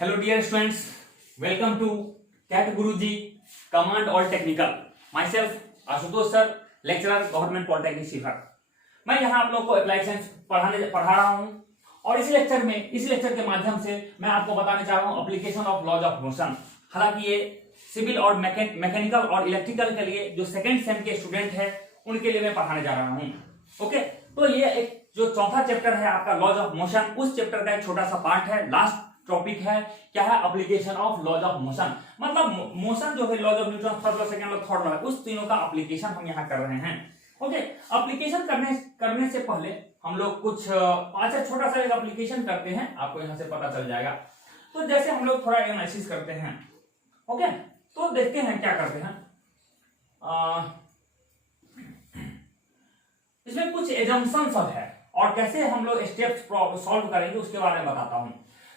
Hello dear students, welcome to Cat Guruji Command All Technical. Myself Ashutosh sir, lecturer government polytechnic Shikhar. मैं यहाँ आप लोग को अप्लाइड साइंस पढ़ा रहा हूँ और इस लेक्चर के माध्यम से मैं आपको बताने चाह रहा हूँ application of laws of motion. हालांकि ये सिविल और मैकेनिकल और इलेक्ट्रिकल के लिए जो सेकेंड सेम के स्टूडेंट है उनके लिए मैं पढ़ाने जा रहा हूँ। ओके, तो ये एक जो चौथा चैप्टर है आपका लॉज ऑफ मोशन, उस चैप्टर का एक छोटा सा पार्ट है, लास्ट टॉपिक है। क्या है? Application of laws of motion. मतलब मोशन जो है laws of Newton, first law, second law, third law, उस तीनों का एप्लीकेशन हम यहाँ कर रहे हैं। ओके, एप्लीकेशन करने से पहले हम लोग कुछ अच्छा छोटा सा एक एप्लीकेशन करते हैं, आपको यहाँ से पता चल जाएगा। तो जैसे हम लोग थोड़ा एनालिसिस करते हैं। ओके, तो देखते हैं क्या करते हैं। इसमें कुछ एजम्पशन सब है और कैसे हम लोग स्टेप्स सॉल्व करेंगे उसके बारे में बताता हूं।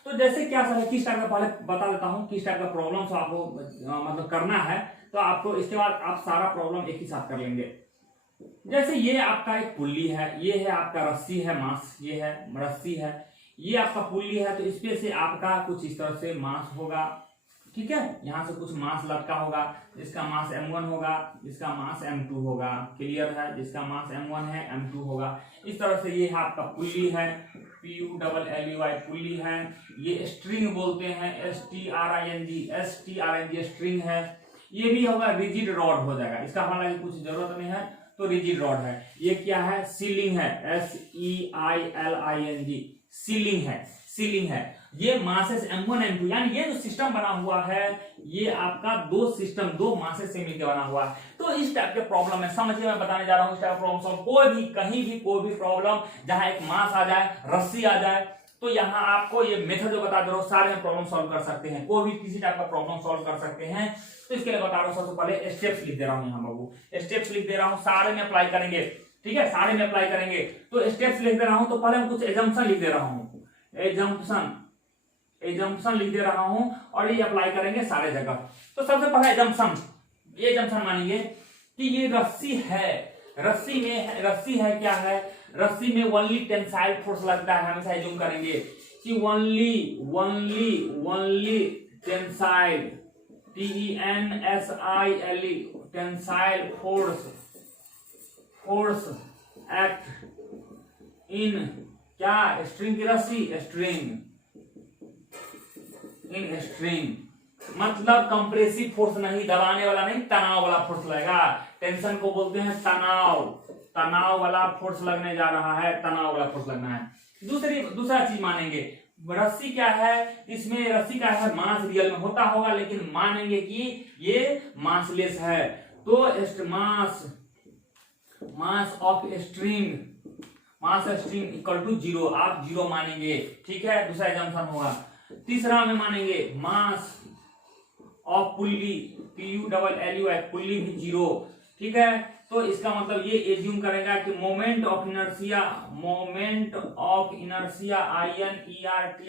तो जैसे क्या सब है, किस टाइप का पहले बता देता हूं, किस टाइप का प्रॉब्लम से आपको मतलब करना है, तो आपको इसके बाद आप सारा प्रॉब्लम एक ही साथ कर लेंगे। जैसे ये आपका एक पुल्ली है, ये है आपका रस्सी है, मास, ये है रस्सी है, ये आपका पुल्ली है। तो इसमें से आपका कुछ इस तरह से मास होगा, ठीक है, यहाँ से कुछ मास लटका होगा, जिसका मास m1 होगा, जिसका मास m2 होगा। क्लियर है? जिसका मास m1 है, m2 होगा। इस तरह से ये आपका पुल्ली है, PULLEY पुल्ली है। ये स्ट्रिंग बोलते हैं, STRING स्ट्रिंग है। ये भी होगा रिजिड रॉड हो जाएगा, इसका हालांकि कुछ जरूरत नहीं है, तो रिजिड रॉड है। ये क्या है? सीलिंग है, SEILING सीलिंग है। ये मासेस m1 m2, यानी ये जो सिस्टम बना हुआ है ये आपका दो मासेस से मिलकर बना हुआ है। तो इस टाइप के प्रॉब्लम है, समझिए मैं बताने जा रहा हूँ इस टाइप प्रॉब्लम सॉल्व। कहीं भी प्रॉब्लम जहां एक मास आ जाए, रस्सी आ जाए, तो यहाँ आपको ये मेथड जो बता दे रहा हूँ सारे में प्रॉब्लम सॉल्व कर सकते हैं, कोई भी किसी टाइप का प्रॉब्लम सॉल्व कर सकते हैं। तो इसके लिए बता रहा हूँ, सबसे पहले स्टेप्स लिख दे रहा हूँ, यहाँ बाबू स्टेप्स लिख दे रहा हूँ, सारे में अप्लाई करेंगे। ठीक है, सारे में अप्लाई करेंगे। तो स्टेप्स लिख दे रहा हूँ, तो पहले हम कुछ एजम्पशन लिख दे रहा हूँ, एजम्पशन लिख दे रहा हूं और ये अप्लाई करेंगे सारे जगह। तो सबसे पहले एजम्पशन मानेंगे कि ये रस्सी है, रस्सी है क्या है? रस्सी में ओनली टेंसाइल फोर्स लगता है, हमेशा एज्यूम करेंगे कि only tensile, TENSILE tensile force act in क्या? स्ट्रिंग की रस्सी, स्ट्रिंग मतलब कंप्रेसिव फोर्स नहीं, दबाने वाला नहीं, तनाव वाला फोर्स लगेगा। टेंशन को बोलते हैं तनाव वाला फोर्स लगने जा रहा है, तनाव वाला फोर्स लगना है। दूसरा चीज मानेंगे, रस्सी क्या है? इसमें रस्सी का है मास रियल में होता होगा, लेकिन मानेंगे कि ये मासलेस है। तो mass of string equal to 0, आप 0 मानेंगे। ठीक है, दूसरा एग्जाम्पल होगा। तीसरा में मानेंगे mass of pulley, PULLEY pulley भी 0। ठीक है, तो इसका मतलब ये एज्यूम करेगा कि moment of inertia INERTIA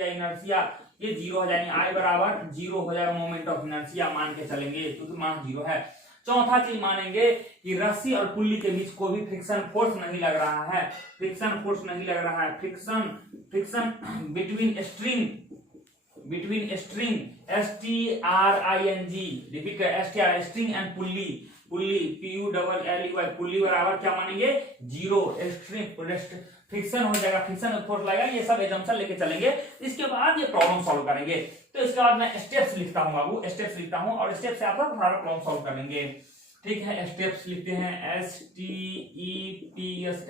inertia ये 0 हो जाएगी, I बराबर 0 हो जाएगा, मोमेंट ऑफ इनर्शिया मान के चलेंगे क्योंकि मास 0 है। चौथा चीज मानेंगे कि रस्सी और पुल्ली के बीच कोई भी फ्रिक्शन फोर्स नहीं लग रहा है, friction between string STRING, repeat कर, string and pulley PULLEY pulley बराबर क्या मानेंगे? 0। स्ट्रिंग फ्रिक्शन हो जाएगा, फ्रिक्शन फोर्स लगेगा। ये सब एजम्पशन लेके चलेंगे, इसके बाद ये प्रॉब्लम सॉल्व करेंगे। तो इसके बाद मैं स्टेप्स लिखता हूं बाबू, स्टेप्स लिखता हूं और स्टेप से आप लोग सारा प्रॉब्लम सॉल्व करेंगे। ठीक है, स्टेप्स लिखते हैं,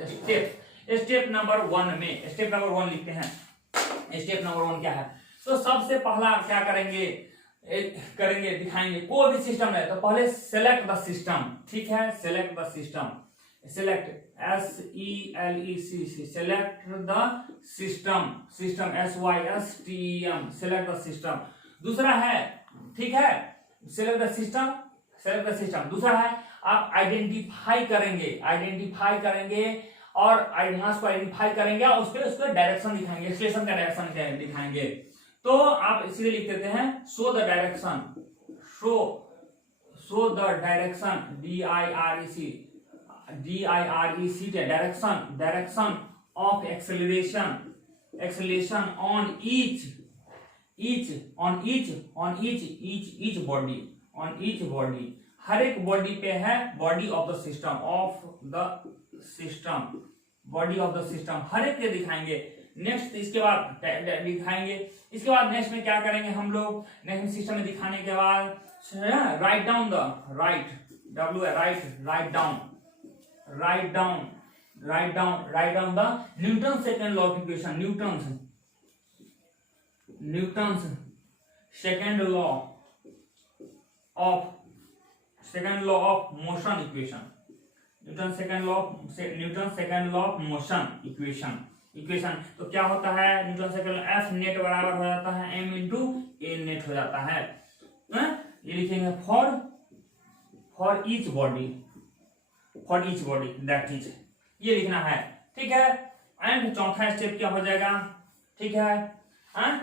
STEPS स्टेप नंबर 1 में, स्टेप नंबर 1 लिखते हैं। स्टेप नंबर 1 क्या है? तो सबसे पहला क्या करेंगे दिखाएंगे। कोई भी सिस्टम है तो पहले सेलेक्ट द सिस्टम। ठीक है, select the system, select SELECT select the system SYSTEM select the system. दूसरा है, ठीक है, सेलेक्ट द सिस्टम। दूसरा है आप आइडेंटिफाई करेंगे और मास को आइडेंटिफाई करेंगे और उसके डायरेक्शन दिखाएंगे, एक्सेलरेशन का डायरेक्शन दिखाएंगे। तो आप इसलिए लिख देते हैं show the direction direction of acceleration on each each body, हर एक बॉडी पे है body of the system, body of the system हर एक के दिखाएंगे। नेक्स्ट इसके बाद दिखाएंगे, इसके बाद नेक्स्ट में क्या करेंगे हम लोग, नेक्स्ट सिस्टम में दिखाने के बाद write down the write down the Newton second law of equation, Newton's second law of motion equation, Newton second law of motion equation. तो क्या होता है, न्यूटन सेकेंड एफ नेट बराबर हो जाता है m इंटू ए नेट हो जाता है। ये लिखेंगे for each body that is, ये लिखना है, ठीक है। एंड चौथा स्टेप क्या हो जाएगा, ठीक है, एंड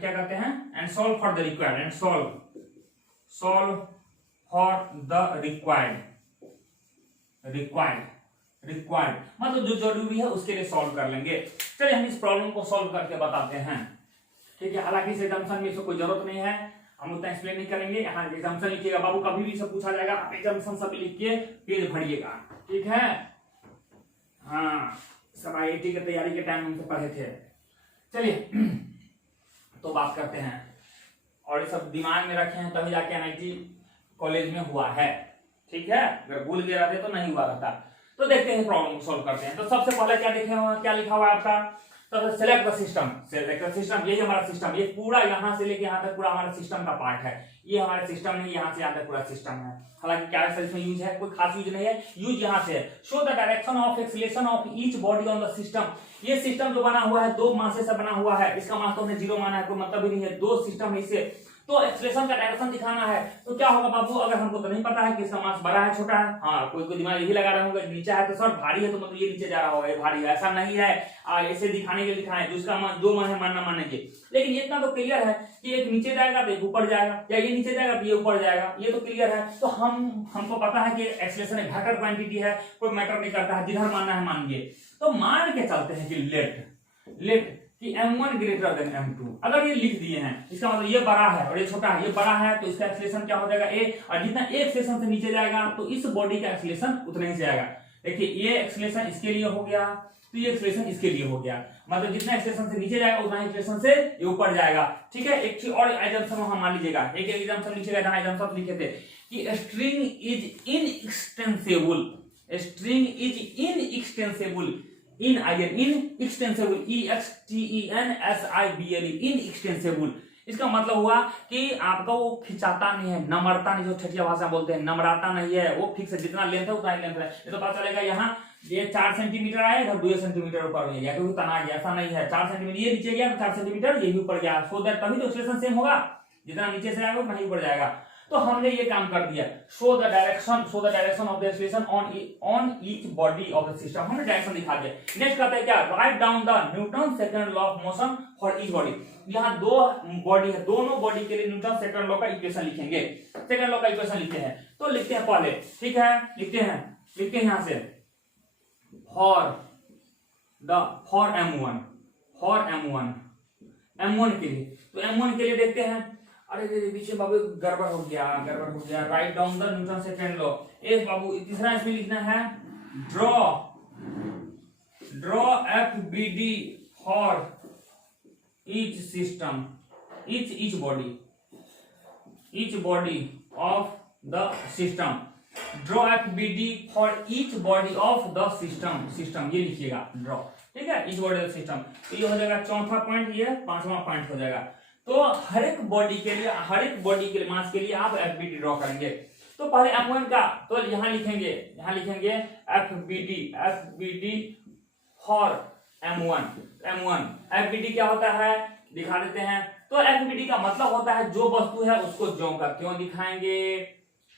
क्या कहते हैं, and solve for the required, and solve for the required मतलब जो जरूरी है उसके लिए सॉल्व कर लेंगे। चलिए हम इस प्रॉब्लम को सॉल्व करके बताते हैं, ठीक है। हालांकि इस एग्जाम्पशन में इसको कोई जरूरत नहीं है, हम उतना एक्सप्लेन नहीं करेंगे। यहाँ एग्जाम्पशन लिखिएगा बाबू, कभी भी सब पूछा जाएगा, आप एग्जाम्पशन सब लिख के पेज भरिएगा, ठीक है। हाँ, सब IIT की तैयारी के टाइम हमसे पढ़े थे। चलिए तो बात करते हैं, और ये सब दिमाग में रखे हैं तभी जाके NIT कॉलेज में हुआ है, ठीक है। अगर भूल गए रहते तो नहीं हुआ रहता। तो देखते हैं प्रॉब्लम को सॉल्व करते हैं। तो सबसे पहले क्या लिखा हुआ है आपका, तो सेलेक्ट द सिस्टम, ये हमारा सिस्टम, ये पूरा यहाँ से लेके यहाँ तक पूरा हमारा सिस्टम का पार्ट है। ये हमारा सिस्टम नहीं, यहाँ से यहाँ तक पूरा सिस्टम है। हालांकि क्या इसमें यूज है, कोई खास यूज नहीं है, यूज यहाँ से है। Show the direction of acceleration of each body on the system. ये सिस्टम जो बना हुआ है दो मासे से बना हुआ है, इसका मास तो हमने 0 माना है, कोई मतलब ही नहीं है, दो सिस्टम है इसे, तो एक्सीलरेशन का डायरेक्शन दिखाना है। तो क्या होगा बाबू, अगर हमको तो नहीं पता है कि इसका मास बड़ा है छोटा है, हाँ कोई दिमाग यही लगा रहा होगा, नीचा है तो सर भारी है तो मतलब ये नीचे जा रहा होगा, ये भारी है, ऐसा नहीं है। ऐसे दिखाने के लिए लिखा है, जिसका मास जो मन है मानना मानेंगे। लेकिन इतना तो क्लियर है कि एक नीचे जाएगा तो एक ऊपर जाएगा, या ये नीचे जाएगा तो ये ऊपर जाएगा, ये तो क्लियर है। तो हमको पता है कि एक्सीलरेशन एक वेक्टर क्वांटिटी है, कोई मैटर नहीं करता है, जिधर मानना है मानिए। तो मान के चलते हैं कि लेट कि m1 ग्रेटर देन m2। अगर ये लिख दिए हैं, इसका मतलब ये बड़ा है और ये छोटा है, ये बड़ा है तो इसका एक्सीलरेशन क्या हो जाएगा a, और जितना एक एक्सीलरेशन से नीचे जाएगा तो इस बॉडी का एक्सीलरेशन उतना ही जाएगा। देखिए ये एक्सीलरेशन इसके लिए हो गया, तो ये एक्सीलरेशन इसके लिए हो गया, मतलब जितना एक्सीलरेशन से नीचे जाएगा उतना ही एक्सीलरेशन से ये ऊपर जाएगा, ठीक है। एक चीज और एग्जांपल वहां मान लीजिएगा, एक एग्जांपल लिखिएगा जहां एग्जांपल लिखे थे कि string is inextensible, inextensible, inextensible. इसका मतलब हुआ कि आपका वो खिंचाता नहीं है, नमरता नहीं, जो ठेठिया भाषा बोलते हैं, नमराता नहीं है, वो फिक्स है, जितना लेंथ है उतना ही लेंथ है। ये तो पता चलेगा यहाँ ये 4 सेंटीमीटर आया, इधर 2 सेंटीमीटर ऊपर में गया, क्योंकि तना गया, ऐसा नहीं है। 4 सेंटीमीटर ये नीचे गया तो 4 सेंटीमीटर ये भी ऊपर गया, सो दैट तभी तो एक्सीलरेशन सेम होगा, जितना नीचे से आएगा उतना ही ऊपर जाएगा। तो हमने ये काम कर दिया, show the direction of the acceleration on each body of the system, हमने डायरेक्शन दिखा दिया। नेक्स्ट करते हैं क्या, write down the Newton second law of motion for each body. यहाँ दो बॉडी है, दोनों बॉडी के लिए न्यूटन सेकंड लॉ का इक्वेशन लिखेंगे, सेकंड लॉ का इक्वेशन लिखते हैं। तो लिखते हैं पहले, ठीक है, लिखते हैं यहाँ से फॉर m1 के लिए। तो m1 के लिए देखते हैं, अरे पीछे बाबू गड़बड़ हो गया। Write down the Newton second law. एक बाबू तीसरा इसमें लिखना है draw FBD for each system, each body of the system, draw FBD for each body of the system, ये लिखिएगा ड्रॉ, ठीक है, ईच बॉडी ऑफ सिस्टम। तो ये हो जाएगा चौथा पॉइंट, ये पांचवा पॉइंट हो जाएगा। तो हर एक बॉडी के लिए मास के लिए आप FBD ड्रॉ करेंगे। तो पहले M1 का, तो यहाँ लिखेंगे FBD फॉर M1। FBD क्या होता है दिखा देते हैं। तो FBD का मतलब होता है जो वस्तु है उसको ज्यों का त्यों दिखाएंगे,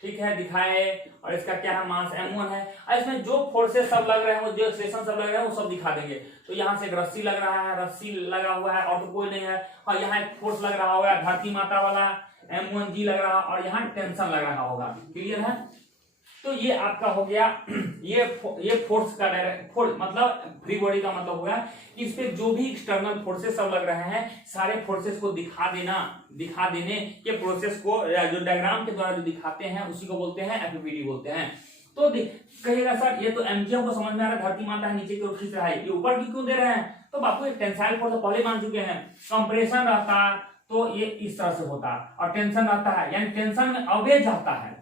ठीक है, दिखाए। और इसका क्या है, मास m1 है, और इसमें जो फोर्सेस सब लग रहे हैं, वो जो एक्सेलेरेशन सब लग रहे हैं वो सब दिखा देंगे। तो यहाँ से एक रस्सी लग रहा है, रस्सी लगा हुआ है और तो कोई नहीं है, और यहाँ एक फोर्स लग रहा होगा धरती माता वाला m1g लग रहा, और यहाँ टेंशन लग रहा होगा, क्लियर है। तो ये आपका हो गया, ये फोर्स का फोर्स मतलब फ्री बॉडी का मतलब होगा कि इस पे जो भी एक्सटर्नल फोर्सेस सब लग रहे हैं सारे फोर्सेस को दिखा देने के प्रोसेस को जो डायग्राम के द्वारा जो दिखाते हैं उसी को बोलते हैं एफबीडी बोलते हैं। तो कहिएगा सर ये तो एमजीएम को समझ में आ रहा है, धरती माता है नीचे की ओर खींच रहा है, ये ऊपर की क्यों दे रहे हैं? तो बापू ये टेंसाइल फोर्स पहले मान चुके हैं। कंप्रेशन रहता तो ये इस तरह से होता और टेंशन रहता है यानी टेंशन में अवे जाता है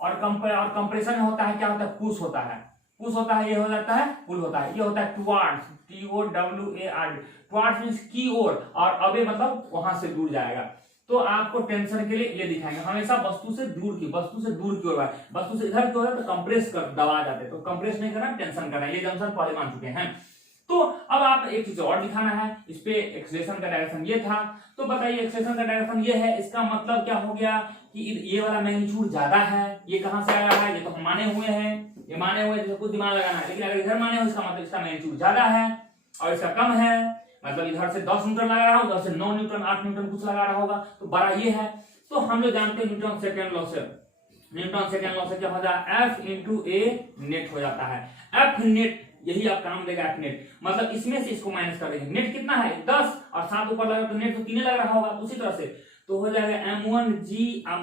और कंप्रेशन में होता है क्या होता है? पुश होता है। पुश होता है ये हो जाता है पुल होता है, ये होता है टुवार्ड्स, TOWARD। टुवार्ड्स मींस की ओर और अवे मतलब वहां से दूर जाएगा। तो आपको टेंशन के लिए ये दिखाएंगे हमेशा वस्तु से दूर की ओर, वस्तु से इधर की ओर तो कंप्रेस कर दबा जाते, तो कंप्रेस नहीं करना टेंशन करना, ये जंक्शन पहले मान चुके हैं। तो अब आप एक चीज और दिखाना है, इस पे एक्सेलरेशन का डायरेक्शन ये था, तो बताइए एक्सेलरेशन का डायरेक्शन ये है, इसका मतलब क्या हो गया कि ये वाला मैग्नीट्यूड ज्यादा है। ये कहां से आया है? ये तो हम माने हुए हैं, ये माने हुए तो कुछ दिमाग लगाना है, लेकिन अगर इधर माने हो इसका मतलब इसका मैग्नीट्यूड ज्यादा है और इसका कम है, मतलब इधर से 10 न्यूटन लगा रहा होगा, उधर से 9 न्यूटन 8 न्यूटन कुछ लगा रहा होगा, तो बड़ा ये है। तो हम लोग जानते हैं न्यूटन सेकेंड लॉ से क्या हो जाता है? F into A नेट हो जाता है। F नेट यही आप काम देगा, F नेट मतलब इसमें से इसको माइनस कर देंगे। नेट कितना है? 10 और 7 ऊपर लगा तो नेट तो 3 लग रहा होगा, उसी तरह से तो हो जाएगा M1G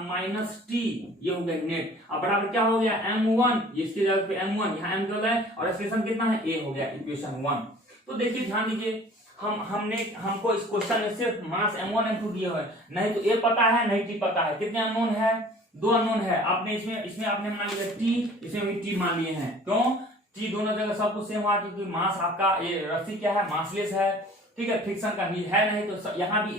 माइनस T, ये हो गया नेट। अब बराबर क्या हो गया? M1, इसके जगह पे M1, यहाँ M क्या है और एक्सप्रेशन कितना है? A हो गया, इक्वेशन 1। तो देखिए ध्यान दीजिए हमको इस क्वेश्चन में सिर्फ मास M1 M2 दिए हुए, नहीं तो A पता है नहीं T पता है। कितने अननोन है? 2 अननोन है। आपने इसमें आपने मान लिया T, इसमें भी T मान लिए हैं। क्यों? T दोनों जगह सब कुछ सेम हुआ क्योंकि मास आपका ये रस्सी क्या है? मासलेस है, ठीक है, फ्रिक्शन का भी है नहीं, तो यहाँ भी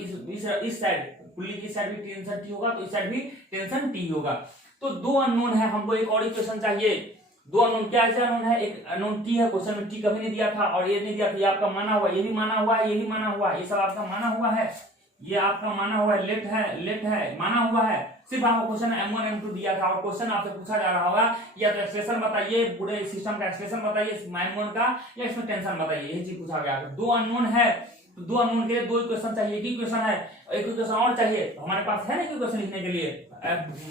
इस साइड पुल्ली की साइड भी टेंशन T होगा, तो इस साइड भी टेंशन T होगा। तो 2 अननोन है, हमको एक और इक्वेशन चाहिए। 2 अननोन क्या अननोन है? एक अननोन T है, क्वेश्चन में T कभी नहीं दिया था और ये नहीं दिया था, ये आपका माना हुआ, ये भी माना हुआ है, ये भी माना हुआ है, ये सब आपका माना हुआ है, ये आपका माना हुआ है, लेफ्ट है माना हुआ है। सिर्फ आपको क्वेश्चन M1 M2 दिया था और क्वेश्चन आपसे पूछा जा रहा होगा या तो एक्सप्रेशन बताइए, पूरे सिस्टम का एक्सप्रेशन बताइए M1 का, या इसमें टेंशन बताइए, यही चीज पूछा गया। 2 अननोन है तो 2 अननोन के लिए 2 इक्वेशन चाहिए, एक ही इक्वेशन है, एक इक्वेशन और चाहिए, तो हमारे पास है ना इक्वेशन लिखने के लिए,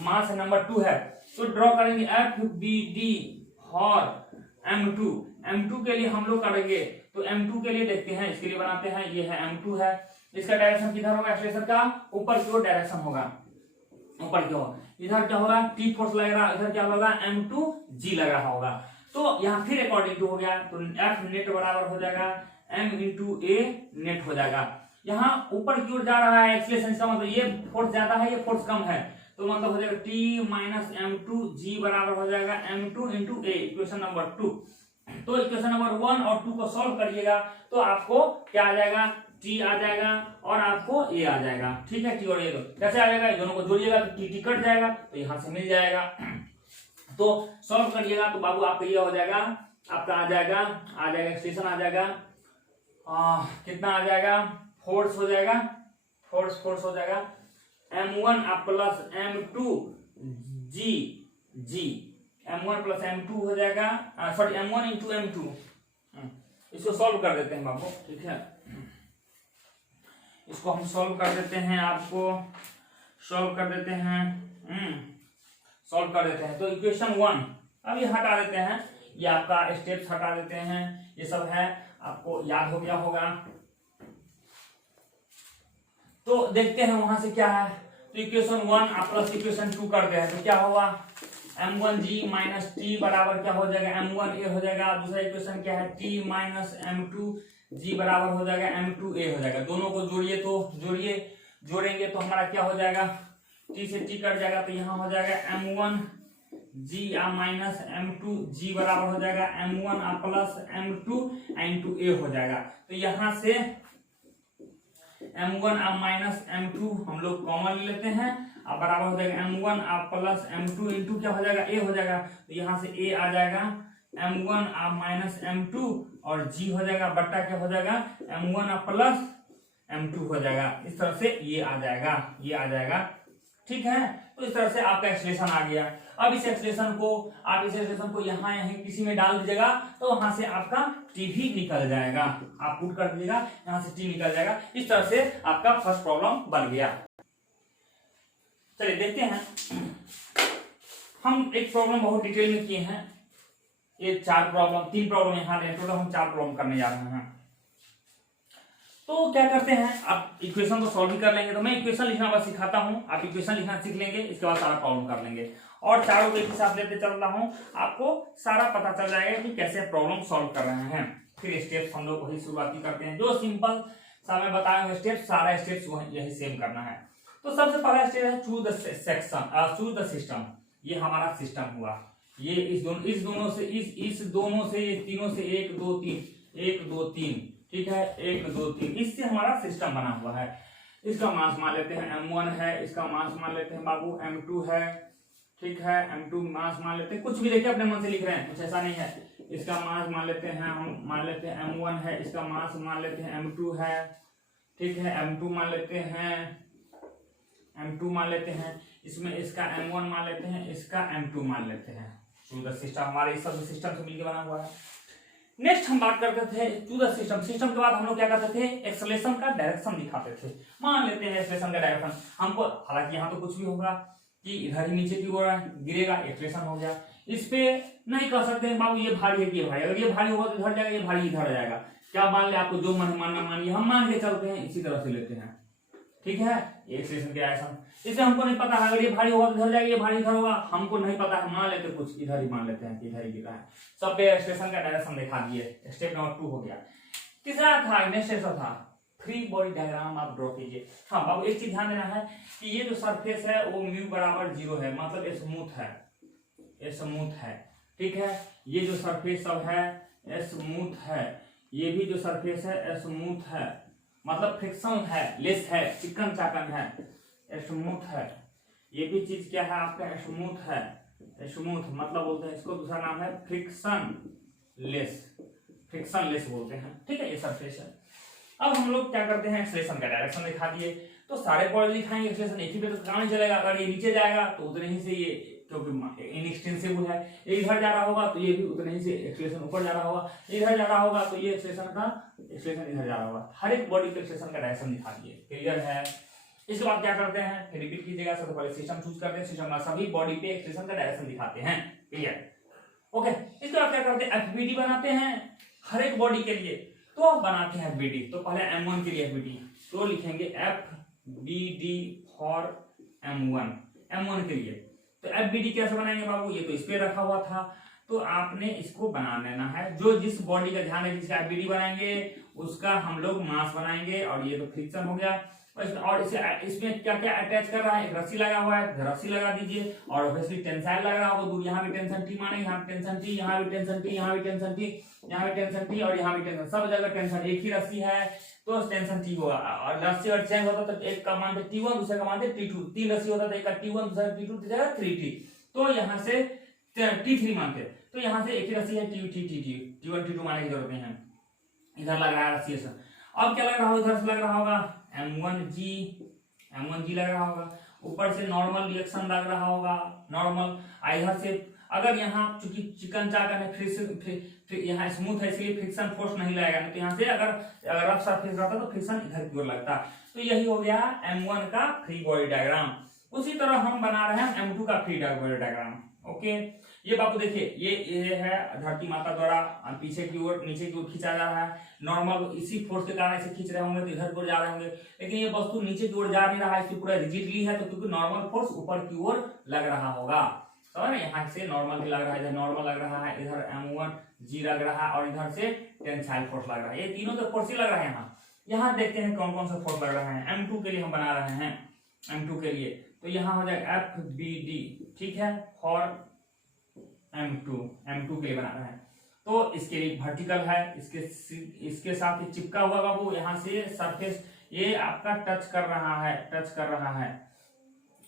मास नंबर 2 है। तो ड्रॉ करेंगे FBD और M2 के लिए हम लोग करेंगे, तो M2 के लिए देखते हैं, इसके लिए बनाते हैं, ये है M2 है, इसका डायरेक्शन किधर होगा? एक्सेलरेशन का ऊपर की ओर डायरेक्शन होगा, ऊपर की ओर। इधर क्या होगा? T फोर्स लग रहा, इधर क्या होगा? M2G लग रहा होगा। तो यहाँ फिर अकॉर्डिंग टू हो गया, तो F नेट बराबर हो जाएगा M into A नेट हो जाएगा। यहाँ ऊपर की ओर जा रहा है एक्सेलरेशन का मतलब ये फोर्स ज्यादा है, ये फोर्स कम है, तो मतलब हो जाएगा T माइनस M2G बराबर हो जाएगा M2 into A, equation number 2। तो इक्वेशन नंबर 1 और 2 को सॉल्व करिएगा तो आपको क्या आ जाएगा? T आ जाएगा और आपको A आ जाएगा, ठीक है। T और A कैसे आ जाएगा? दोनों को जोड़िएगा तो T कट जाएगा, तो यहाँ से मिल जाएगा। तो सॉल्व करिएगा तो बाबू आपका ये हो जाएगा, आपका आ जाएगा एक्सप्रेशन आ जाएगा, कितना आ जाएगा? फोर्स हो जाएगा, फोर्स हो जाएगा M1 plus M2G, M1 plus M2 हो जाएगा, सॉरी M1 इंटू M2। इसको सॉल्व कर देते हैं बाबू, ठीक है, इसको हम सॉल्व कर देते हैं, आपको सॉल्व कर देते हैं। तो इक्वेशन 1 अब ये हटा देते हैं, ये आपका स्टेप्स हटा देते हैं, ये सब है आपको याद हो गया होगा। तो देखते हैं वहां से क्या है। तो इक्वेशन 1 आप प्लस इक्वेशन 2 करते हैं तो क्या होगा? M1G माइनस T बराबर क्या हो जाएगा? M1A हो जाएगा। दूसरा इक्वेशन क्या है? T माइनस M2G बराबर हो जाएगा M2A हो जाएगा। दोनों को जोड़िए, तो जोड़ेंगे तो हमारा क्या हो जाएगा? T से T कट जाएगा, तो यहाँ हो जाएगा M1G माइनस M2G बराबर हो जाएगा M1 plus M2 into A हो जाएगा। तो यहाँ से M1 माइनस M2 हम लोग कॉमन ले लेते हैं, अब बराबर हो जाएगा M1 प्लस M2 इंटू क्या हो जाएगा? A हो जाएगा। तो यहाँ से A आ जाएगा M1 माइनस M2 और G हो जाएगा बट्टा क्या हो जाएगा? M1 प्लस M2 हो जाएगा। इस तरह से ये आ जाएगा, ठीक है। तो इस तरह से आपका एक्सप्रेशन आ गया। अब इस एक्सप्रेशन को यहाँ किसी में डाल दीजिएगा तो वहां से आपका T भी निकल जाएगा। आप पुट कर दीजिएगा, यहाँ से T निकल जाएगा। इस तरह से आपका फर्स्ट प्रॉब्लम बन गया। चलिए देखते हैं, हम एक प्रॉब्लम बहुत डिटेल में किए हैं। ये 3 प्रॉब्लम यहाँ टोटल हम 4 प्रॉब्लम करने जा रहे हैं। तो क्या करते हैं, आप इक्वेशन तो सॉल्व भी कर लेंगे, तो मैं इक्वेशन लिखना बस सिखाता हूँ, आप इक्वेशन लिखना सीख लेंगे, इसके बाद सारा प्रॉब्लम कर लेंगे और चारों को एक ही साथ लेते चल रहा हूँ, आपको सारा पता चल जाएगा कि कैसे प्रॉब्लम सॉल्व कर रहे हैं। फिर स्टेप्स हम लोग वही शुरुआती करते हैं, जो सिंपल सा मैं बताया स्टेप, सारा स्टेप्स यही सेम करना है। तो सबसे पहला स्टेप है चूज द सिस्टम। ये हमारा सिस्टम हुआ, ये इस दोनों से इस दोनों से ये तीनों से 1 2 3 ठीक है, 1 2 3 इससे हमारा सिस्टम बना हुआ है। इसका मास मान लेते हैं m1 है, इसका मास मान लेते हैं बाबू m2 है, ठीक है, m2 मास मान लेते हैं, कुछ भी देखिए अपने मन से लिख रहे हैं, कुछ ऐसा नहीं है। इसका मास मान लेते हैं, हम मान लेते हैं m1 है, इसका मास मान लेते हैं m2 है, ठीक है, m2 मान लेते हैं, इसमें इसका m1 मान लेते हैं, इसका m2 मान लेते हैं। टू द सिस्टम हमारे इस सब सिस्टम से मिलकर बना हुआ है। नेक्स्ट हम बात करते थे टू द सिस्टम। सिस्टम के बाद हम लोग क्या करते थे, एक्सेलरेशन का डायरेक्शन दिखाते थे। मान लेते हैं एक्सेलरेशन का डायरेक्शन हमको, हालांकि यहाँ तो कुछ भी होगा कि इधर ही नीचे की ओर गिरेगा, एक्सेलरेशन हो गया। इस पे नहीं कह सकते हैं बाबू ये भारी है कि ये भारी, अगर ये भारी होगा तो इधर जाएगा, ये भारी इधर जाएगा। क्या मान ले, आपको जो मन मानना मानिए, हम मान के चलते हैं, इसी तरह से लेते हैं, ठीक है। एक्सेलरेशन के डायरेक्शन इसे हमको नहीं पता है, अगर ये भारी होगा तो इधर जाएगा, ये भारी इधर होगा, हमको नहीं पता है, मान लेते कुछ इधर ही मान लेते हैं कि इधर ही गिरा है। सब पे एक्सेलरेशन का डायरेक्शन दिखा दिए, स्टेप नंबर 2 हो गया। तीसरा था, नेक्स्ट स्टेप था फ्री बॉडी डायग्राम आप ड्रॉ कीजिए। हाँ बाबू एक चीज ध्यान देना है कि ये जो सरफेस है वो म्यू बराबर 0 है, मतलब ये स्मूथ है, ये स्मूथ है, ठीक है। ये जो सरफेस सब है स्मूथ है, ये भी जो सरफेस है स्मूथ है, मतलब फ्रिक्शन है, लेस है, चिकन चाकन है, स्मूथ है। ये भी चीज क्या है आपका, स्मूथ है, स्मूथ मतलब बोलते हैं इसको, दूसरा नाम है फ्रिक्शन लेस बोलते हैं, ठीक है। ये सरफेस है। अब हम लोग क्या करते हैं, एक्सेलरेशन का डायरेक्शन दिखा दिए, तो सारे पॉइंट दिखाएंगे। एक्सेलरेशन एक ही पे तो काम नहीं चलेगा, अगर ये नीचे जाएगा तो उतने ही से ये, क्योंकि इनएक्सटेंसिबल है, ये इधर जा रहा होगा तो ये भी उतने ही से एक्सेलरेशन ऊपर जा रहा होगा, इधर जा रहा होगा तो ये एक्सेलरेशन इधर जा रहा होगा। हर एक बॉडी के एक्सेलरेशन का डायरेक्शन दिखा दिए, क्लियर है। इसके बाद क्या करते हैं, फिर रिपीट कीजिएगा। सबसे पहले सिस्टम चूज करते हैं, सिस्टम में सभी बॉडी पे एक्सेलरेशन का डायरेक्शन दिखाते हैं, क्लियर, ओके। इसके बाद क्या करते हैं, एफबीडी बनाते हैं हर एक बॉडी के लिए। तो आप बनाते हैं एफबीडी, तो पहले m1 के लिए एफबीडी तो लिखेंगे एफबीडी फॉर m1 के लिए। तो एफबीडी कैसे बनाएंगे बाबू, ये तो इस पे रखा हुआ था, तो आपने इसको बना लेना है। जो जिस बॉडी का ध्यान है, जिसका एफबीडी बनाएंगे उसका हम लोग मास बनाएंगे, और ये तो फ्रिक्शन हो गया। और इसमें क्या क्या अटैच कर रहा है, एक रस्सी लगा हुआ है, रस्सी लगा दीजिए, और ऑब्वियसली टेंसाइल लग रहा होगा दूर, यहाँ भी टेंशन टी माने, यहाँ भी टेंशन टी, यहाँ भी टेंशन टी, यहाँ भी टेंशन टी, यहाँ भी टेंशन टी, और यहाँ भी टेंशन, सब जगह टेंशन। एक ही रस्सी है तो टेंशन टी होगा, और रस्सी अगर चेंज होता तो एक का मानते T1, दूसरे का मानते T2, 3 रस्सी होता तो एक का T1, दूसरा T2, तीसरा 3T, तो यहाँ से T3 मानते, तो यहाँ से एक ही रस्सी है T1 T2 मानने की जरूरत नहीं है। इधर लग रहा है रस्सी से, अब क्या लग रहा होगा, इधर से लग रहा होगा M1G लग रहा होगा, ऊपर से नॉर्मल रिएक्शन लग रहा होगा, नॉर्मल। इधर से अगर यहाँ चूंकि चिकन चाकन है, यहाँ स्मूथ है इसलिए फ्रिक्शन फोर्स नहीं लगेगा, नहीं तो यहाँ से अगर रफ सरफेस रहता तो फ्रिक्शन इधर की ओर लगता। तो यही हो गया M1 का फ्री बॉडी डायग्राम। उसी तरह हम बना रहे हैं M2 का फ्री बॉडी डायग्राम, ओके। ये बाबू देखिए, ये है धरती माता द्वारा पीछे की ओर नीचे की ओर खींचा जा रहा है, नॉर्मल इसी फोर्स के कारण इसे खींच रहे होंगे तो इधर की ओर जा रहे होंगे, लेकिन ये वस्तु नीचे की ओर जा नहीं रहा है, इसकी पूरा रिजिडली है, तो क्योंकि नॉर्मल फोर्स ऊपर की ओर लग रहा होगा, समझ रहे, यहाँ से नॉर्मल भी लग रहा है, इधर नॉर्मल लग रहा है, इधर M1G लग रहा है, और इधर से टेंसाइल फोर्स लग रहा है। ये तीनों तो फोर्स ही लग रहा है। यहाँ देखते हैं कौन कौन सा फोर्स लग रहा है। M2 के लिए हम बना रहे हैं, M2 के लिए तो यहाँ हो जाएगा FBD, ठीक है, फॉर M2 के लिए बना रहे हैं। तो इसके लिए वर्टिकल है, इसके साथ ही चिपका हुआ बाबू, यहाँ से सरफेस ये आपका टच कर रहा है,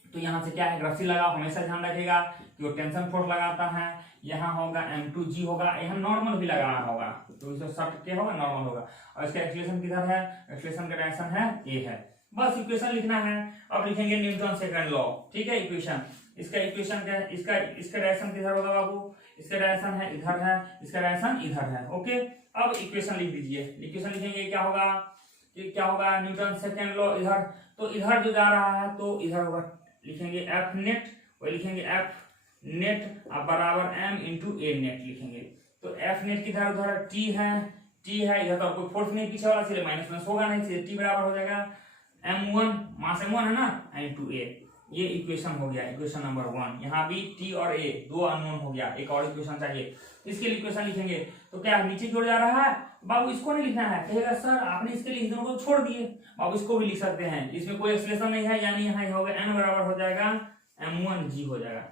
तो यहाँ से क्या है, रस्सी लगा, हमेशा ध्यान रखिएगा कि वो टेंशन फोर्स लगाता है। यहाँ होगा M2G होगा, यहाँ नॉर्मल भी लगा रहा होगा, तो इसे शॉर्ट क्या होगा, नॉर्मल होगा। और इसका एक्सेलरेशन किधर है, एक्सेलरेशन का डायरेक्शन है A है। बस इक्वेशन लिखना है। अब लिखेंगे न्यूटन सेकंड लॉ, ठीक है। इक्वेशन, इसका इक्वेशन क्या है, इसका डायरेक्शन किधर होगा बाबू, इसका डायरेक्शन है इधर है, इसका डायरेक्शन इधर है, ओके। अब इक्वेशन लिख दीजिए। इक्वेशन लिखेंगे क्या होगा, न्यूटन सेकंड लॉ इधर, तो इधर जो जा रहा है तो इधर होगा, लिखेंगे F नेट, और लिखेंगे F नेट बराबर M इंटू A नेट लिखेंगे। तो एफ नेट की धारा उधर टी है, इधर तो कोई फोर्स नहीं पीछे वाला, इसलिए माइनस माइनस होगा नहीं, इसलिए टी बराबर हो जाएगा m1, मास m1 है ना, n2a। ये इक्वेशन हो गया, इक्वेशन नंबर 1। यहाँ भी टी और ए दो अननोन हो गया, एक और इक्वेशन चाहिए, इसके लिए इक्वेशन लिखेंगे। तो क्या नीचे जोड़ जा रहा है बाबू, इसको नहीं लिखना है, कहेगा सर आपने इसके लिए दोनों को छोड़ दिए, बाबू इसको भी लिख सकते हैं, इसमें कोई एक्सप्रेशन नहीं है, यानी यहाँ होगा n बराबर हो जाएगा m1g हो जाएगा।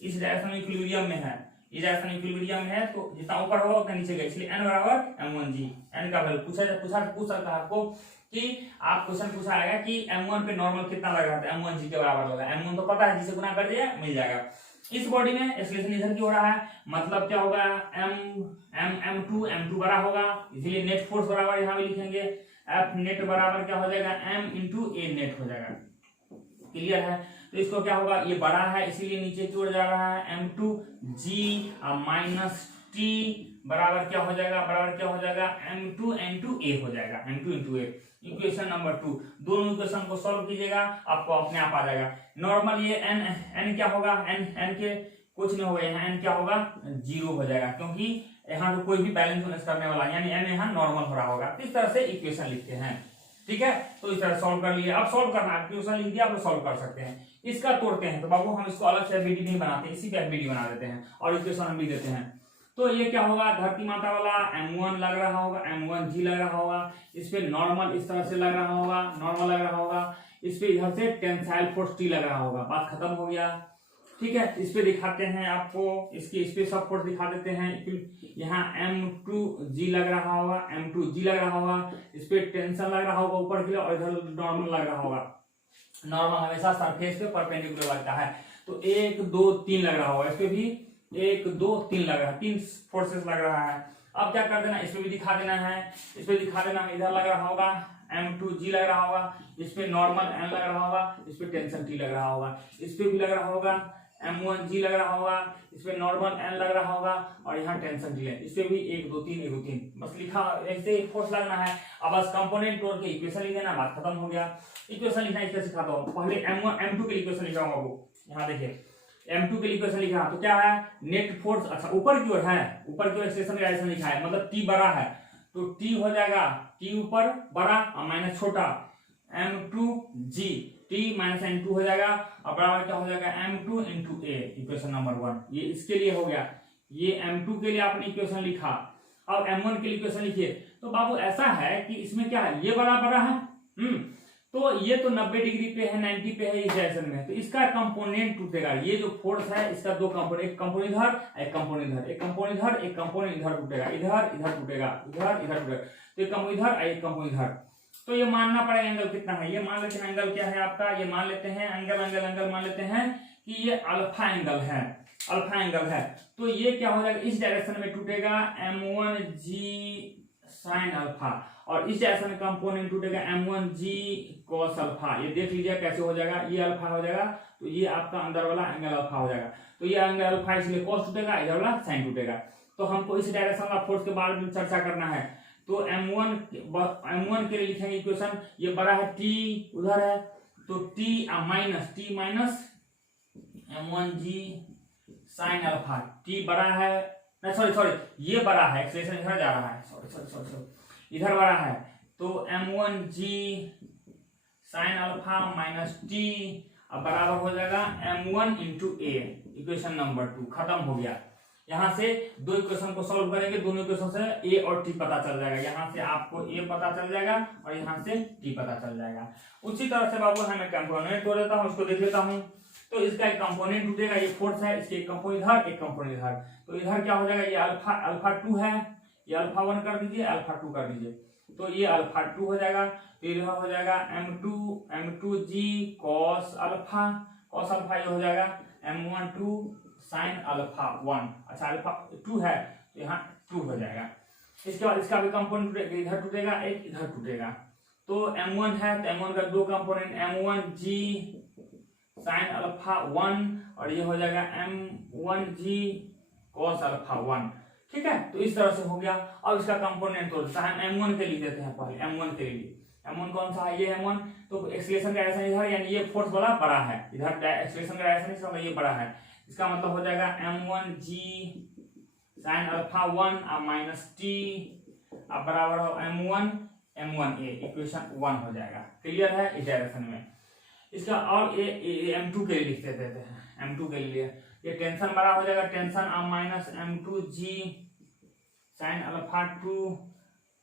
इस डायरेक्शन में इक्विलिब्रियम में है, इस डायरेक्शन में इक्विलिब्रियम में है, तो जितना ऊपर होगा उतना नीचे गया, इसलिए n बराबर m1g। n का वैल्यू पूछ सकता है आपको कि आप क्वेश्चन पूछा आएगा कि m1 पे नॉर्मल कितना लग रहा था, m1g के बराबर होगा, m1 तो पता है, जिसे गुना कर दिया मिल जाएगा। इस बॉडी में एक्सेलरेशन इधर की हो रहा है, मतलब क्या होगा m2 बड़ा होगा, इसीलिए नेट फोर्स बराबर यहाँ भी लिखेंगे F नेट बराबर क्या हो जाएगा m इंटू ए नेट हो जाएगा। क्लियर है? तो इसको क्या होगा, ये बड़ा है इसीलिए नीचे की ओर जा रहा है, m2g माइनस टी बराबर क्या हो जाएगा m2 इंटू ए हो जाएगा, m2 इंटू ए। इक्वेशन नंबर 2, दोनों इक्वेशन को सॉल्व कीजिएगा, आपको अपने आप आ जाएगा। नॉर्मल ये n क्या होगा, n के कुछ नहीं होगा, यहाँ n क्या होगा 0 हो जाएगा, क्योंकि यहाँ तो कोई भी बैलेंस करने वाला, यानी n यहाँ नॉर्मल हो रहा होगा। इस तरह से इक्वेशन लिखते हैं, ठीक है। तो इस तरह सॉल्व कर लिए, अब सॉल्व करना है, इक्वेशन लिख दिया, आप सॉल्व कर सकते हैं। इसका तोड़ते हैं, तो बाबू हम इसको अलग से एफबीडी नहीं बनाते, इसी पे एफबीडी बना देते हैं और इक्वेशन हम भी देते हैं। तो ये क्या होगा, धरती माता वाला m1 लग रहा होगा, m1g लग रहा होगा, इस पे नॉर्मल इस तरह से लग रहा होगा, नॉर्मल लग रहा होगा, इस पे इधर से टेंसाइल फोर्स टी लग रहा होगा, बात खत्म हो गया, ठीक है। इस पे दिखाते हैं आपको, इस पे सब फोर्स दिखा देते हैं। यहाँ m2g लग रहा होगा, m2g लग रहा होगा, इस पे टेंशन लग रहा होगा ऊपर की ओर, और इधर नॉर्मल लग रहा होगा। नॉर्मल हमेशा सरफेस पे परपेंडिकुलर लगता है, तो 1 2 3 लग रहा होगा, इस पे भी 1 2 3 लग रहा है, 3 फोर्सेस लग रहा है। अब क्या कर देना, इसमें भी दिखा देना है, इस पे दिखा देना, इधर लग रहा होगा m2g लग रहा होगा, इस पे नॉर्मल n लग रहा होगा, इस पे टेंशन t लग रहा होगा, इस पे भी लग रहा होगा m1g लग रहा होगा, इस पे नॉर्मल n लग रहा होगा, और यहाँ टेंशन t है, इस पे भी 1 2 3 1 2 3 बस लिखा, ऐसे फोर्स लगना है। अब बस कंपोनेंट तोड़ के इक्वेशन लिख देना, बात खत्म हो गया। इक्वेशन लिखना इसका सिखाता हूँ, पहले m2 के इक्वेशन लिखाऊंगा वो, यहाँ देखिए m2 के लिए इक्वेशन लिखा, तो क्या है नेट फोर्स, अच्छा ऊपर की ओर है, ऊपर की ओर एक्सेलरेशन का डायरेक्शन लिखा है, मतलब t बड़ा है तो t हो जाएगा, t ऊपर बड़ा और माइनस छोटा m2g, t माइनस n2 हो जाएगा, और बराबर क्या हो जाएगा m2 इंटू ए। इक्वेशन नंबर 1 ये इसके लिए हो गया, ये m2 के लिए आपने इक्वेशन लिखा। अब m1 के लिए इक्वेशन लिखिए। तो बाबू ऐसा है कि इसमें क्या है, ये बड़ा है, तो ये तो 90 डिग्री पे है, 90 पे है इस डायरेक्शन में, तो इसका कंपोनेंट टूटेगा। ये जो फोर्स है इसका दो कंपोनेंट, एक कंपोनेंट इधर, एक कंपोनेंट इधर, एक कंपोनेंट इधर, एक कंपोनेंट इधर टूटेगा, इधर इधर टूटेगा, इधर इधर टूटेगा, तो एक कंपोनेंट इधर, एक कंपोनेंट इधर। तो ये मानना पड़ेगा एंगल कितना है, ये मान लेते हैं एंगल क्या है आपका, ये मान लेते हैं एंगल मान लेते हैं कि ये अल्फा एंगल है, अल्फा एंगल है। तो ये क्या हो जाएगा, इस डायरेक्शन में टूटेगा m1g साइन अल्फा, और इस डायरेक्शन में कंपोनेंट टूटेगा m1g cos अल्फा। ये देख लीजिए कैसे हो जाएगा, ये अल्फा हो जाएगा, तो ये आपका अंदर वाला एंगल अल्फा हो जाएगा, तो ये एंगल अल्फा इसलिए cos टूटेगा, इधर वाला साइन टूटेगा। तो हमको इस डायरेक्शन वाला फोर्स के बारे में चर्चा करना है, तो m1 के लिए लिखेंगे इक्वेशन, ये बड़ा है t उधर है, तो t minus m1g sine alpha, t बड़ा है, सॉरी ये बड़ा है, एक्सेलरेशन इधर जा रहा है, सॉरी इधर बड़ा है, तो m1g sine alpha minus t अब बराबर हो जाएगा m1 इंटू ए। इक्वेशन नंबर 2 खत्म हो गया। यहाँ से दो इक्वेशन को सॉल्व करेंगे, दोनों इक्वेशन से a और t पता चल जाएगा, यहाँ से आपको a पता चल जाएगा और यहाँ से t पता चल जाएगा। उसी तरह से बाबू हमें कंपोनेंट हो देता हूँ, उसको देख लेता हूँ। तो इसका एक कंपोनेंट टूटेगा, ये फोर्स है, इसके एक कंपोनेंट इधर, एक कंपोनेंट इधर, तो इधर क्या हो जाएगा, ये अल्फा 2 है, ये अल्फा 1 कर दीजिए, अल्फा 2 कर दीजिए, तो ये अल्फा 2 हो जाएगा, तो इधर हो जाएगा m2g cos अल्फा ये हो जाएगा m12 साइन अल्फा 1, अच्छा अल्फा 2 है तो यहाँ 2 हो जाएगा। इसके बाद इसका भी कंपोनेंट इधर टूटेगा, एक इधर टूटेगा, तो m1 है तो m1 का दो कंपोनेंट m1g साइन अल्फा 1 और ये हो जाएगा m1g cos अल्फा 1, ठीक है। तो इस तरह से हो गया। अब इसका कंपोनेंट तो हम m1 के लिख देते हैं, पहले m1 के लिए, m1 कौन सा है, ये m1, तो एक्सेलरेशन का डायरेक्शन इधर, यानी ये फोर्स वाला बड़ा है, इधर एक्सेलरेशन का डायरेक्शन इसका ये बड़ा है, इसका मतलब हो जाएगा m1g साइन अल्फा 1 अब माइनस टी अब बराबर हो m1 a, इक्वेशन 1 हो जाएगा। क्लियर है इस डायरेक्शन में। इसका और ये m2 के लिए लिख देते हैं। m2 के लिए ये टेंशन बड़ा हो जाएगा, टेंशन अब माइनस m2g साइन अल्फा 2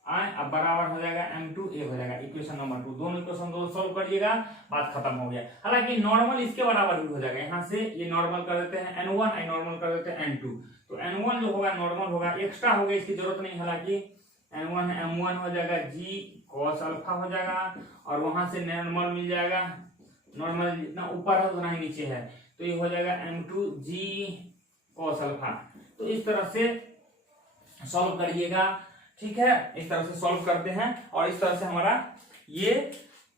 अब बराबर हो जाएगा m2a हो जाएगा, इक्वेशन नंबर 2। दोनों इक्वेशन दो सॉल्व करिएगा, बात खत्म हो गया। हालांकि नॉर्मल इसके बराबर भी हो जाएगा, यहाँ से ये नॉर्मल कर देते हैं n1, आई नॉर्मल कर देते हैं n2, तो n1 जो होगा नॉर्मल होगा, एक्स्ट्रा होगा इसकी जरूरत नहीं। हालांकि n1 m1 हो जाएगा g cos अल्फा हो जाएगा, और वहां से नॉर्मल मिल जाएगा, नॉर्मल जितना ऊपर है उतना ही नीचे है, तो ये हो जाएगा m2g cos अल्फा। तो इस तरह से सॉल्व करिएगा, ठीक है। इस तरह से सॉल्व करते हैं, और इस तरह से हमारा ये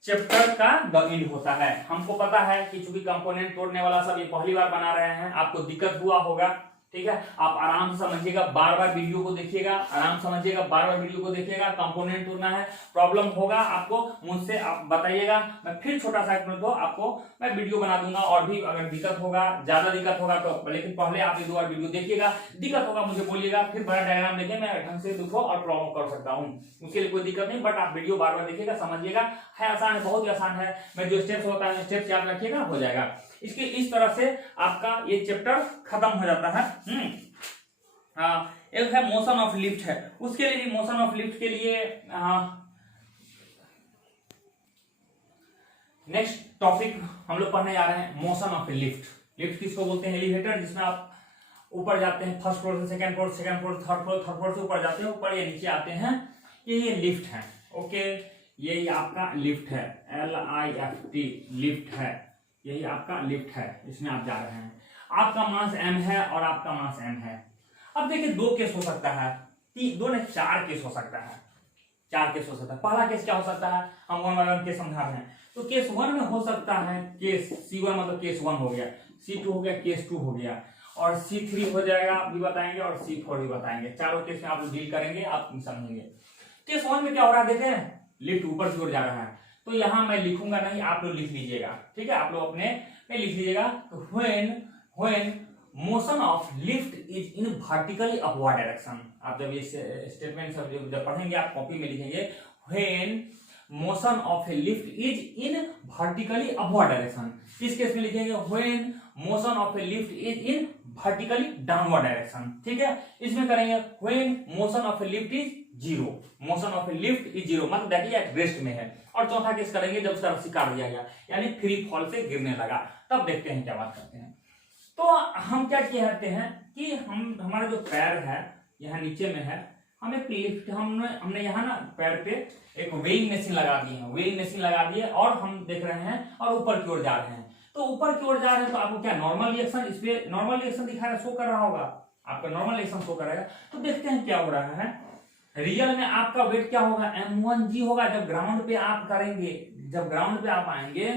चैप्टर का द एंड होता है। हमको पता है कि चूंकि कंपोनेंट तोड़ने वाला सब ये पहली बार बना रहे हैं, आपको दिक्कत हुआ होगा, ठीक है। आप आराम से समझिएगा, बार बार वीडियो को देखिएगा, आराम समझिएगा, बार बार वीडियो को देखिएगा। कंपोनेंट तोड़ना है, प्रॉब्लम होगा आपको मुझसे आप बताइएगा, मैं फिर छोटा सा तो आपको मैं वीडियो बना दूंगा। और भी अगर दिक्कत होगा, ज्यादा दिक्कत होगा तो, लेकिन पहले आप एक दो बार वीडियो देखिएगा, दिक्कत होगा मुझे बोलिएगा, फिर बड़ा डायग्राम देके मैं ढंग से देखो और प्रॉब्लम कर सकता हूँ, उसके लिए कोई दिक्कत नहीं। बट आप वीडियो बार बार देखिएगा, समझिएगा, है आसान है, बहुत ही आसान है। मैं जो स्टेप्स होता है स्टेप्स याद रखिएगा, हो जाएगा। इसके इस तरह से आपका ये चैप्टर खत्म हो जाता है। एक है मोशन ऑफ लिफ्ट है, उसके लिए मोशन ऑफ लिफ्ट के लिए नेक्स्ट टॉपिक हम लोग पढ़ने जा रहे हैं मोशन ऑफ लिफ्ट। लिफ्ट किसको बोलते हैं? एलिवेटर, जिसमें आप ऊपर जाते हैं फर्स्ट फ्लोर से second floor, second floor third floor से ऊपर जाते हैं, ऊपर या नीचे आते हैं, ये लिफ्ट है। ओके, यही आपका लिफ्ट है, LIFT लिफ्ट है, यही आपका लिफ्ट है, इसमें आप जा रहे हैं। आपका मास m है और आपका मास m है। अब देखिए दो केस हो सकता है, दो नहीं 4 केस हो सकता है, 4 केस हो सकता है। पहला केस क्या हो सकता है, हम 1 बाय 1 केस समझा रहे हैं। तो केस 1 में हो सकता है केस C1 मतलब केस 1 हो गया, C2 हो गया, केस 2 हो गया, और C3 हो जाएगा भी बताएंगे, और C4 भी बताएंगे। चारों केस में आप डील करेंगे, आप समझेंगे। केस 1 में क्या हो रहा है, देखें लिफ्ट ऊपर की ओर जा रहा है, तो यहां मैं लिखूंगा नहीं, आप लोग लिख लीजिएगा, ठीक है। आप लोग अपने में लिख लीजिएगा, when motion of lift is in vertically upward direction. आप जब ये स्टेटमेंट सब जब पढ़ेंगे, आप कॉपी में लिखेंगे when motion of A lift is in vertically upward direction. इस केस में लिखेंगे when motion of A lift is in vertically downward direction, ठीक है। इसमें करेंगे when motion of A lift is zero, motion of A lift is zero, मतलब that is rest में है। और चौथा केस करेंगे जब उसका रस्सी काट दिया गया, यानी फ्री फॉल से गिरने लगा, तब देखते हैं क्या बात करते हैं। तो हम क्या कहते हैं कि हमारा जो पैर है यहाँ नीचे में है, हम एक लिफ्ट हमने यहाँ ना पैर पे एक वेइंग मशीन लगा दी है, वेइंग मशीन लगा दी है, और हम देख रहे हैं और ऊपर की ओर जा रहे हैं। तो ऊपर की ओर जा रहे हैं तो आपको क्या नॉर्मल रिएक्शन, इस पे नॉर्मल रिएक्शन दिखा रहा है, शो कर रहा होगा, आपका नॉर्मल रिएक्शन शो करेगा। तो देखते हैं क्या हो रहा है। रियल में आपका वेट क्या होगा, m1g होगा। जब ग्राउंड पे आप करेंगे, जब ग्राउंड पे आप आएंगे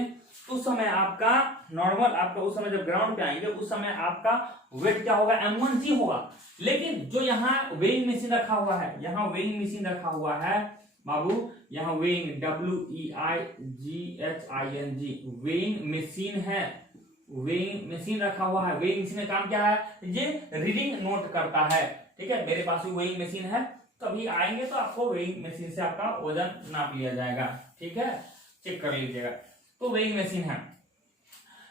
तो उस समय आपका नॉर्मल, आपका उस समय जब ग्राउंड पे आएंगे उस समय आपका वेट क्या होगा, m1g होगा। लेकिन जो यहाँ वेइंग मशीन रखा हुआ है, यहाँ वेइंग मशीन रखा हुआ है बाबू, यहाँ वेइंग WEIGHING वेइंग मशीन है, वेइंग मशीन रखा हुआ है। वेइंग मशीन का काम क्या है, ये रीडिंग नोट करता है, ठीक है। मेरे पास भी वेइंग मशीन है, कभी आएंगे तो आपको वेइंग मशीन से आपका वजन नाप लिया जाएगा, ठीक है, चेक कर लीजिएगा। तो वेइंग मशीन है,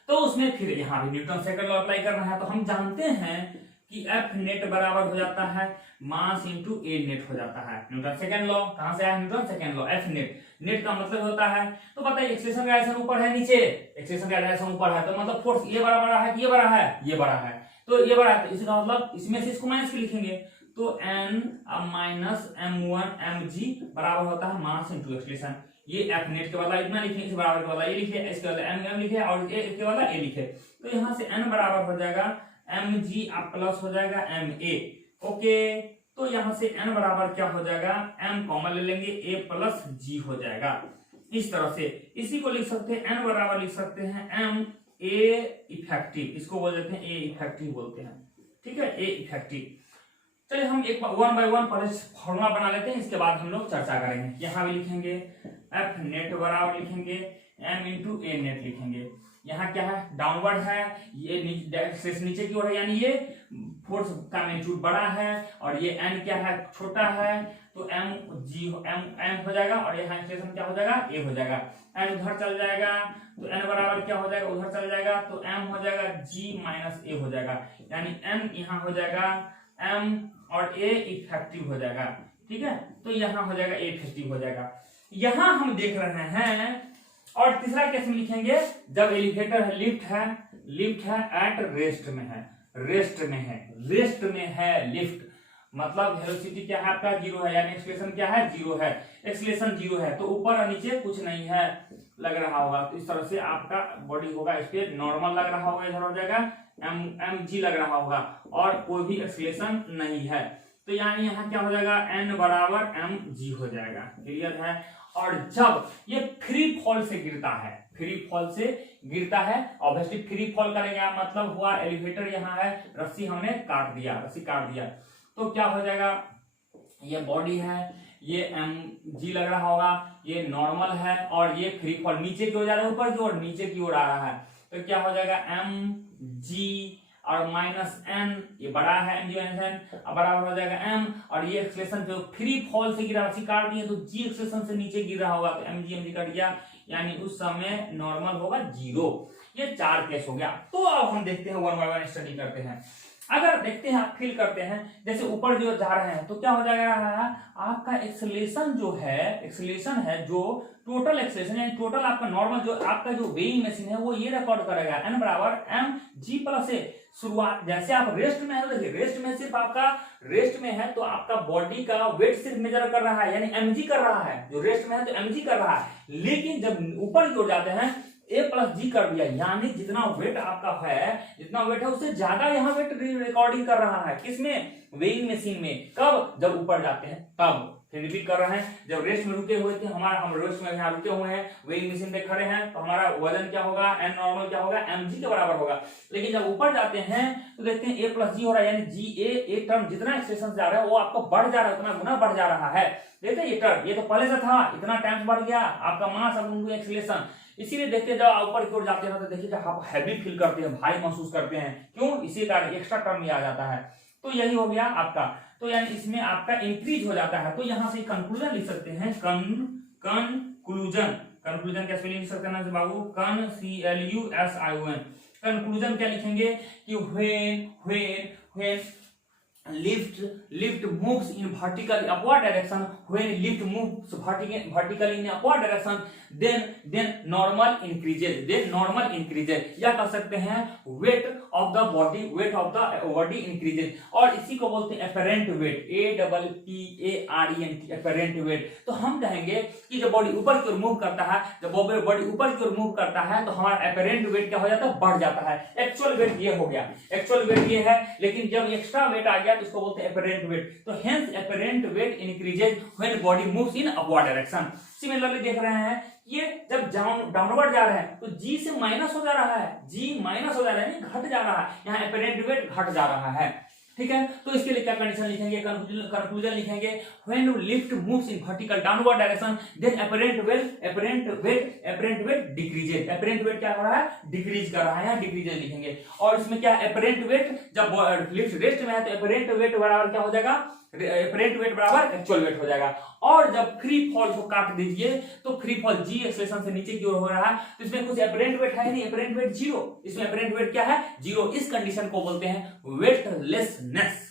तो उसमें फिर यहाँ भी न्यूटन सेकंड लॉ अप्लाई करना है। तो हम जानते हैं कि F नेट बराबर हो जाता है मास इंटू A नेट हो जाता है। न्यूटन सेकंड लॉ कहां से आया, Newton second law. F net, net का मतलब होता है, तो बताइए एक्सेलरेशन का डायरेक्शन ऊपर है नीचे, एक्सेलरेशन का डायरेक्शन ऊपर है, तो मतलब फोर्स ये बड़ा है कि ये बड़ा है, ये बड़ा है, तो ये बड़ा है, तो इसका मतलब इसमें से इसको माइनस के लिखेंगे, तो n माइनस m1 mg बराबर होता है मास इंटू एक्सेलरेशन। ये F नेट के बदला इतना लिखे, इस बराबर के बदला ये लिखे, इसके बदला m लिखे, और इसके बदला a लिखे। तो यहाँ से n बराबर हो जाएगा mg प्लस हो जाएगा ma। ओके, तो यहाँ से n बराबर क्या हो जाएगा, m कॉमन ले लेंगे, a प्लस g हो जाएगा। इस तरह से इसी को लिख सकते हैं, n बराबर लिख सकते हैं m a इफेक्टिव, इसको बोल देते हैं a इफेक्टिव बोलते हैं, ठीक है, a इफेक्टिव। चलिए हम एक वन बाय वन पहले फॉर्मूला बना लेते हैं, इसके बाद हम लोग चर्चा करेंगे। यहाँ भी लिखेंगे एफ नेट बराबर लिखेंगे एम इंटू ए नेट लिखेंगे। यहाँ क्या है, डाउनवर्ड है, ये नीचे की ओर है, यानी ये फोर्स का मैग्नीट्यूड बड़ा है और ये एन क्या है, छोटा है, तो एम जी एम हो जाएगा और यहाँ एक्सलेशन क्या हो जाएगा, ए हो जाएगा। एन उधर चल जाएगा तो एन बराबर क्या हो जाएगा, उधर चल जाएगा तो एम हो जाएगा जी माइनस ए हो जाएगा, यानी एन यहाँ हो जाएगा एम और ए इफेक्टिव हो जाएगा। ठीक है, तो यहाँ हो जाएगा ए इफेक्टिव हो जाएगा। यहाँ हम देख रहे हैं, और तीसरा केस में लिखेंगे जब एलिवेटर है, लिफ्ट है एट रेस्ट में है, रेस्ट में है लिफ्ट, मतलब वेलोसिटी क्या है आपका, जीरो है, यानी एक्सेलरेशन क्या है, जीरो है, एक्सेलरेशन जीरो है, तो ऊपर और नीचे कुछ नहीं है लग रहा होगा, तो इस तरह से आपका बॉडी होगा, इस पे नॉर्मल लग रहा होगा, इधर हो जाएगा एम जी लग रहा होगा और कोई भी एक्सेलरेशन नहीं है, तो यानी यहाँ क्या हो जाएगा, एन बराबर एम जी हो जाएगा। क्लियर है। और जब ये फ्री फॉल से गिरता है, ऑब्वियसली फ्री फॉल करेगा, मतलब हुआ एलिवेटर यहाँ है, रस्सी हमने काट दिया, तो क्या हो जाएगा, ये बॉडी है, ये एम जी लग रहा होगा, ये नॉर्मल है और ये फ्री फॉल नीचे की ओर जा रहा है, ऊपर की ओर नीचे की ओर आ रहा है, तो क्या हो जाएगा एम जी और माइनस एन, ये बड़ा है एम जी माइनस एन, बराबर हो जाएगा एम, और ये एक्सेलरेशन जो फ्री फॉल से गिरा, रस्सी काट दी है तो जी एक्सेलरेशन से नीचे गिर रहा होगा, तो एम जी कट गया, यानी उस समय नॉर्मल होगा जीरो। ये 4 केस हो गया। तो अब हम देखते हैं वन बाय वन स्टडी करते हैं। अगर देखते हैं, फील करते हैं, जैसे ऊपर जो जा रहे हैं तो क्या हो जाएगा, आपका एक्सेलरेशन है जो टोटल एक्सेलरेशन, यानी टोटल आपका नॉर्मल जो आपका जो वेइंग मशीन है वो ये रिकॉर्ड करेगा एन बराबर एम जी प्लस ए। शुरुआत जैसे आप रेस्ट में है तो देखिए रेस्ट में सिर्फ आपका रेस्ट में है तो आपका बॉडी का वेट सिर्फ मेजर कर रहा है, यानी एमजी कर रहा है, जो रेस्ट में है तो एमजी कर रहा है, लेकिन जब ऊपर की ओर जाते हैं ए प्लस जी कर दिया, यानी जितना वेट आपका है उससे ज्यादा यहाँ वेट रिकॉर्डिंग कर रहा है, किसमें, वेइंग मशीन में। कब, जब ऊपर जाते हैं तब। फिर भी कर रहे हैं, जब रेस्ट में रुके हुए थे हम रेस्ट में यहाँ रुके हुए हैं, वेइंग मशीन पे खड़े हैं, तो हमारा वजन क्या होगा, एन नॉर्मल क्या होगा, एम जी के बराबर होगा। लेकिन जब ऊपर जाते हैं तो देखते हैं ए प्लस जी हो रहा है, यानी जी ए टर्म जितना एक्सप्रेशन जा रहा है वो आपको बढ़ जा रहा है, उतना गुना बढ़ जा रहा है। देखते हैं ये टर्म, ये तो पहले से था, इतना टाइम्स बढ़ गया आपका मास और एक्सेलरेशन। इसीलिए देखते जब आप ऊपर की ओर जाते हैं तो देखिए जब आप हैवी फील करते हैं, भारी महसूस करते हैं, क्यों, इसी कारण एक्स्ट्रा टर्म में आ जाता है। तो यही हो गया आपका, तो यानी इसमें आपका इंक्रीज हो जाता है। तो यहां से कंक्लूजन लिख सकते हैं, कंक्लूजन क्या स्पेलिंग लिख सकते हैं बाबू, CLUSION। कंक्लूजन क्या लिखेंगे कि when lift moves in vertical upward direction, when lift moves vertically in upward direction, then normal increases, या कह सकते हैं weight of the body increases, और इसी को बोलते हैं apparent weight, APPARENT, apparent weight। तो हम कहेंगे कि जब बॉडी ऊपर की ओर मूव करता है, तो हमारा apparent weight क्या हो जाता है, बढ़ जाता है। एक्चुअल वेट ये हो गया, एक्चुअल वेट ये है, लेकिन जब एक्स्ट्रा वेट आ गया तो इसको बोलते हैं apparent weight। तो hence apparent weight increases when body moves in upward direction। Similarly देख रहे हैं ये जब डाउनवर्ड जा रहे हैं तो जी से माइनस हो जा रहा है, यानी घट जा रहा है, यहाँ apparent weight घट जा रहा है। ठीक है, तो इसके लिए क्या कंडीशन लिखेंगे, कंक्लूजन लिखेंगे, when lift moves in vertical downward direction then apparent weight decreases। apparent weight क्या हो रहा है, डिक्रीज कर रहा है, यहाँ डिक्रीज लिखेंगे। और इसमें क्या apparent weight, जब लिफ्ट रेस्ट में है तो apparent weight बराबर क्या हो जाएगा, apparent weight बराबर एक्चुअल वेट हो जाएगा। और जब फ्री फॉल को काट दीजिए तो फ्री फॉल जी एक्सेलरेशन से नीचे की ओर हो रहा है, तो इसमें कुछ apparent weight है नहीं, apparent weight जीरो, इसमें apparent weight क्या है, जीरो। इस कंडीशन को बोलते हैं वेटलेसनेस।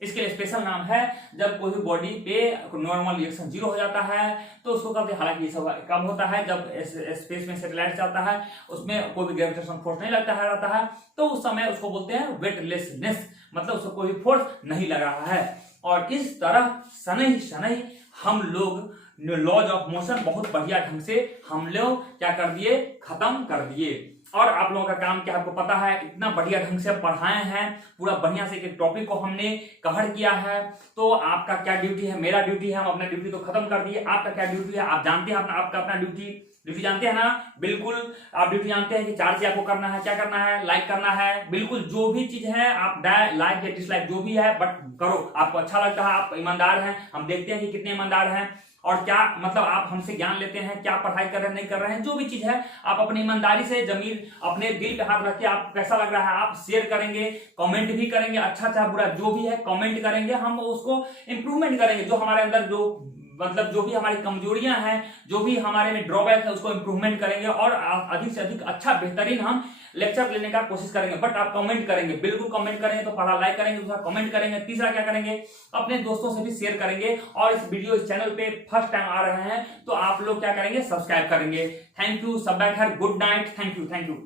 इसके लिए स्पेशल नाम है, जब कोई भी बॉडी पे नॉर्मल रिएक्शन जीरो हो जाता है तो उसको कहते हैं, हालांकि ये सब कम होता है जब स्पेस में सैटेलाइट चलता है, उसमें कोई भी ग्रेविटेशन फोर्स नहीं रहता है, तो उस समय उसको बोलते हैं वेटलेसनेस, मतलब उसको कोई भी फोर्स नहीं लग रहा है। और इस तरह शनै हम लोग लॉज ऑफ मोशन बहुत बढ़िया ढंग से हम लोग क्या कर दिए, खत्म कर दिए। और आप लोगों का काम क्या आपको पता है, इतना बढ़िया ढंग से पढ़ाए हैं, पूरा बढ़िया से एक टॉपिक को हमने कवर किया है। तो आपका क्या ड्यूटी है, मेरा ड्यूटी है, हम अपना ड्यूटी तो खत्म कर दिए, आपका क्या ड्यूटी है आप जानते हैं, आपका अपना ड्यूटी ड्यूटी जानते हैं ना, बिल्कुल आप ड्यूटी जानते हैं कि चार्ज आपको करना है, क्या करना है, लाइक करना है, बिल्कुल जो भी चीज है आप लाइक या डिसलाइक जो भी है बट करो, आपको अच्छा लगता है, आप ईमानदार हैं, हम देखते हैं कि कितने ईमानदार हैं और क्या मतलब आप हमसे ज्ञान लेते हैं, क्या पढ़ाई कर रहे हैं नहीं कर रहे हैं, जो भी चीज है आप अपनी ईमानदारी से जमीर अपने दिल पे हाथ रख के आप कैसा लग रहा है आप शेयर करेंगे, कमेंट भी करेंगे, अच्छा बुरा जो भी है कमेंट करेंगे, हम उसको इंप्रूवमेंट करेंगे, जो हमारे अंदर जो मतलब जो भी हमारी कमजोरियां हैं, जो भी हमारे में ड्रॉबैक है उसको इंप्रूवमेंट करेंगे और अधिक से अधिक अच्छा बेहतरीन हम लेक्चर लेने का कोशिश करेंगे। बट आप कमेंट करेंगे, बिल्कुल कमेंट करेंगे, तो पहला लाइक करेंगे, दूसरा कमेंट करेंगे, तीसरा क्या करेंगे अपने दोस्तों से भी शेयर करेंगे और इस वीडियो इस चैनल पे फर्स्ट टाइम आ रहे हैं तो आप लोग क्या करेंगे सब्सक्राइब करेंगे। थैंक यू, सब खैर, गुड नाइट, थैंक यू।